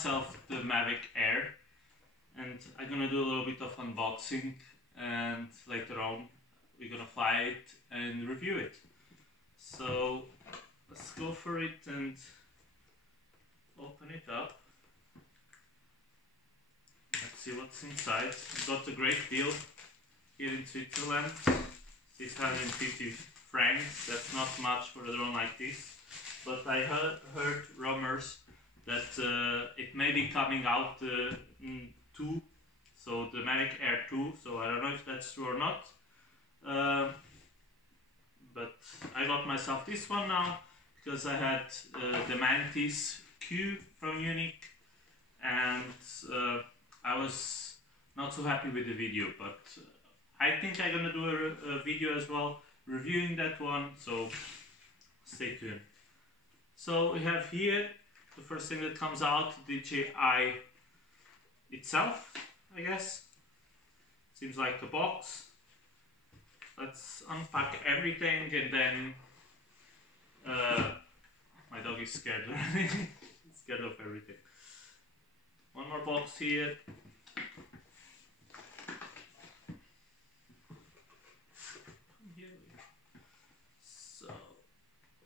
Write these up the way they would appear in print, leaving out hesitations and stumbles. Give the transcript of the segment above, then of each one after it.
myself the Mavic Air, and I'm gonna do a little bit of unboxing, and later on we're gonna fly it and review it. So let's go for it and open it up. Let's see what's inside. Got a great deal here in Switzerland, 650 francs. That's not much for a drone like this, but I heard rumors that it may be coming out 2, so the Mavic Air 2, so I don't know if that's true or not, but I got myself this one now because I had the Mantis Q from Unique, and I was not so happy with the video, but I think I'm gonna do a video as well reviewing that one, so stay tuned. So we have here the first thing that comes out, DJI itself, I guess. Seems like a box. Let's unpack everything, and then my dog is scared. He's scared of everything. One more box here. So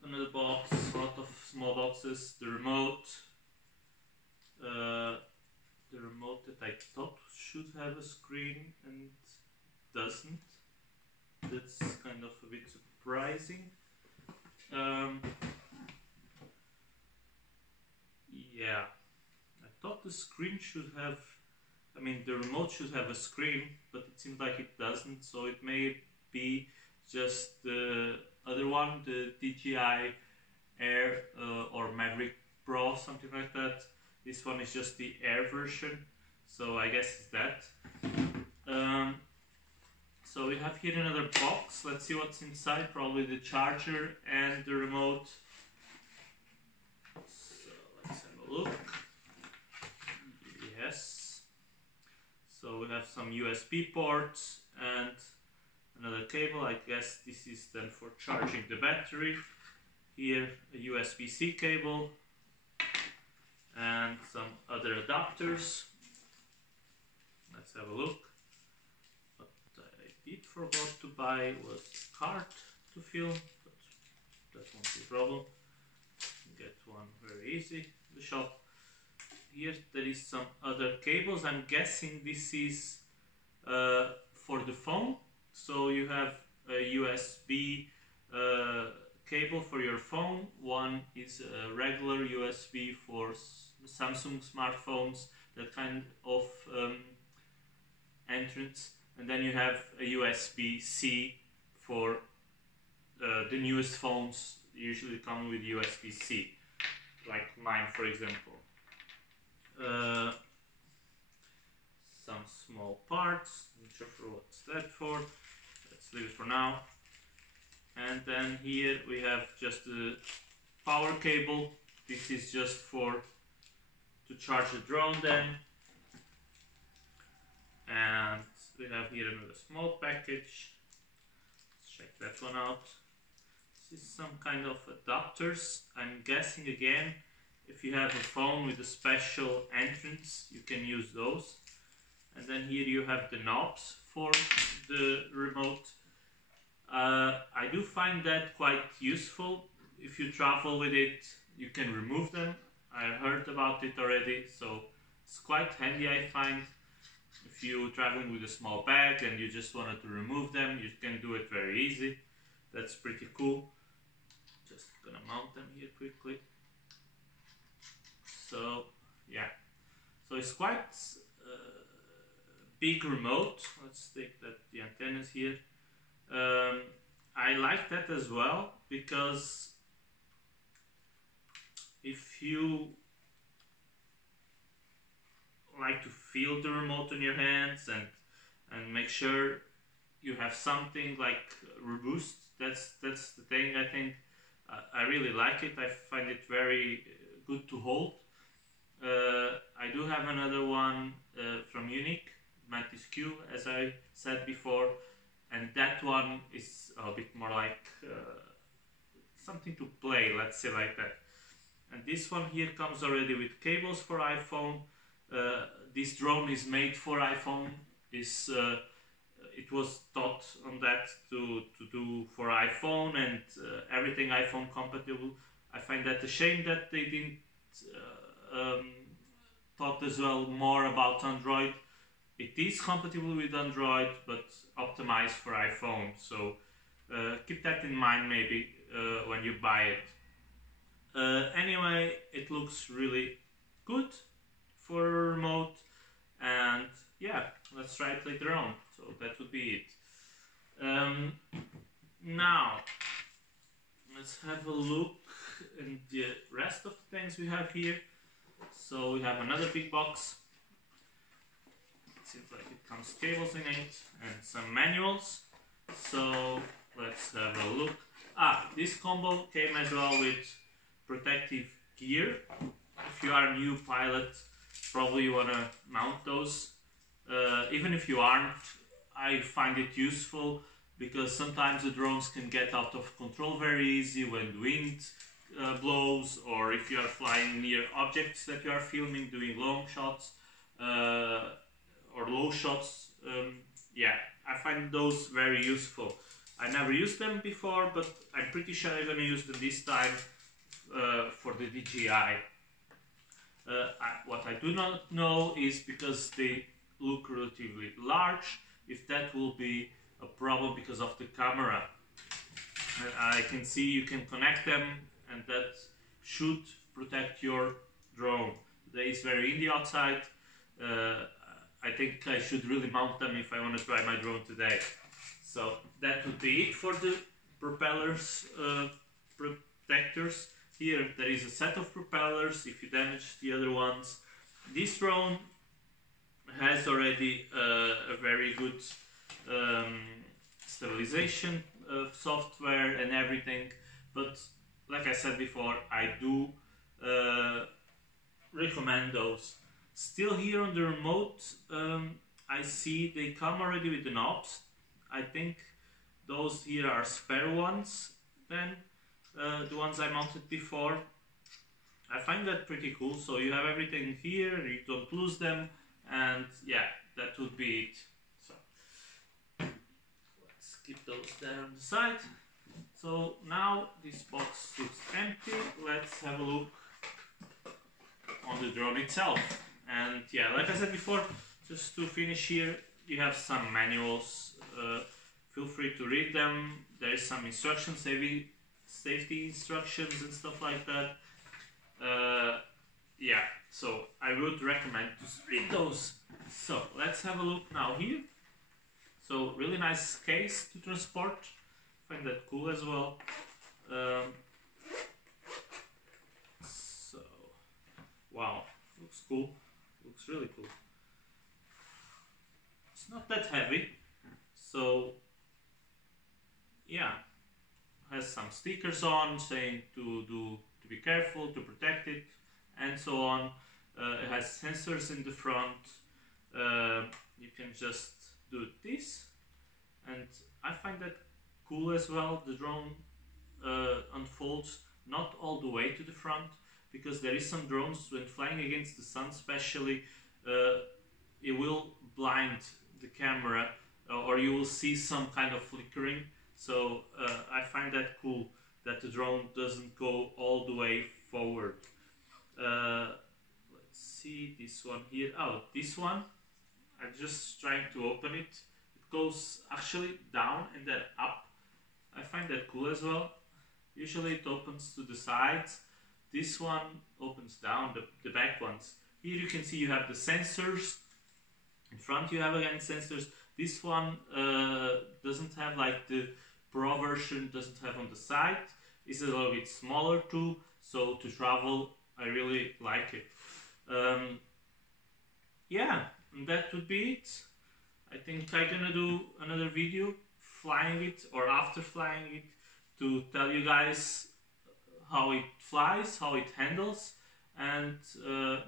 another box, a lot of small boxes. The remote that I thought should have a screen and doesn't. That's kind of a bit surprising. Yeah, I thought the screen should have, the remote should have a screen, but it seems like it doesn't, so it may be just the other one, the DJI Air or Marvic Pro, something like that. This one is just the Air version, so I guess it's that. So we have here another box. Let's see what's inside. Probably the charger and the remote. So let's have a look. Yes. So we have some USB ports and another cable. I guess this is then for charging the battery. Here a USB-C cable and some other adapters. Let's have a look. What I did forgot to buy was a card to fill, but that won't be a problem. Get one very easy in the shop. Here there is some other cables. I'm guessing this is for the phone. So you have a USB cable for your phone. One is a regular USB for Samsung smartphones, that kind of entrance, and then you have a USB-C for the newest phones. Usually come with USB-C, like mine for example. Some small parts, not sure for what's that for, let's leave it for now. And then here we have just the power cable. This is just to charge the drone then. And we have here another small package. Let's check that one out. This is some kind of adapters. I'm guessing again, if you have a phone with a special entrance, you can use those. And then here you have the knobs for the remote. I do find that quite useful. If you travel with it, you can remove them. I heard about it already, so it's quite handy, I find. If you're traveling with a small bag and you just wanted to remove them, you can do it very easy. That's pretty cool. Just gonna mount them here quickly. So yeah, so it's quite big remote. Let's take the antennas here. I like that as well, because if you like to feel the remote in your hands and make sure you have something like robust, that's the thing. I think I really like it. I find it very good to hold. I do have another one from Unique, Mantis Q, as I said before, and that one is a bit more like something to play, let's say like that. and this one here comes already with cables for iPhone. This drone is made for iPhone. It was thought on that to do for iPhone and everything iPhone compatible. I find that a shame that they didn't thought as well more about Android. It is compatible with Android, but optimized for iPhone. So keep that in mind maybe when you buy it. Anyway, it looks really good for a remote, and yeah, let's try it later on. So that would be it. Now let's have a look in the rest of the things we have here. So we have another big box. It seems like it comes cables in it and some manuals. So let's have a look. This combo came as well with protective gear. If you are a new pilot, probably you want to mount those. Even if you aren't, I find it useful because sometimes the drones can get out of control very easy when the wind blows, or if you are flying near objects that you are filming, doing long shots or low shots. Yeah, I find those very useful. I never used them before, but I'm pretty sure I'm going to use them this time for the DJI. What I do not know is, because they look relatively large, if that will be a problem because of the camera. I can see you can connect them, and that should protect your drone. Today is very windy outside. I think I should really mount them if I want to try my drone today. So that would be it for the propellers protectors. Here there is a set of propellers if you damage the other ones. This drone has already a very good stabilization software and everything, but like I said before, I do recommend those. Still here on the remote, I see they come already with the knobs. I think those here are spare ones then, the ones I mounted before. I find that pretty cool, so you have everything here, you don't lose them, and yeah, that would be it. So let's keep those there on the side. So now this box looks empty. Let's have a look on the drone itself. And yeah, like I said before, just to finish here, you have some manuals. Feel free to read them. There is some instructions, safety instructions and stuff like that. Yeah, so I would recommend to read those. So let's have a look now here. So really nice case to transport. Find that cool as well. So wow, looks cool. Looks really cool. It's not that heavy, so yeah, has some stickers on saying to be careful, to protect it, and so on. It has sensors in the front. You can just do this, and I find that cool as well. The drone unfolds not all the way to the front, because there is some drones, when flying against the sun especially, it will blind the camera, or you will see some kind of flickering. So I find that cool, that the drone doesn't go all the way forward. Let's see this one here. Oh, this one, I'm just trying to open it. It goes actually down and then up. I find that cool as well. Usually it opens to the sides. This one opens down, the back ones. Here you can see you have the sensors. In front you have again sensors. This one doesn't have, like the Pro version doesn't have on the side. It's a little bit smaller too, so to travel I really like it. Yeah, and that would be it. I think I'm gonna do another video flying it, or after flying it, to tell you guys how it flies, how it handles, and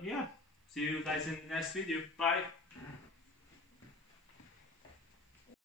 yeah, see you guys in the next video. Bye!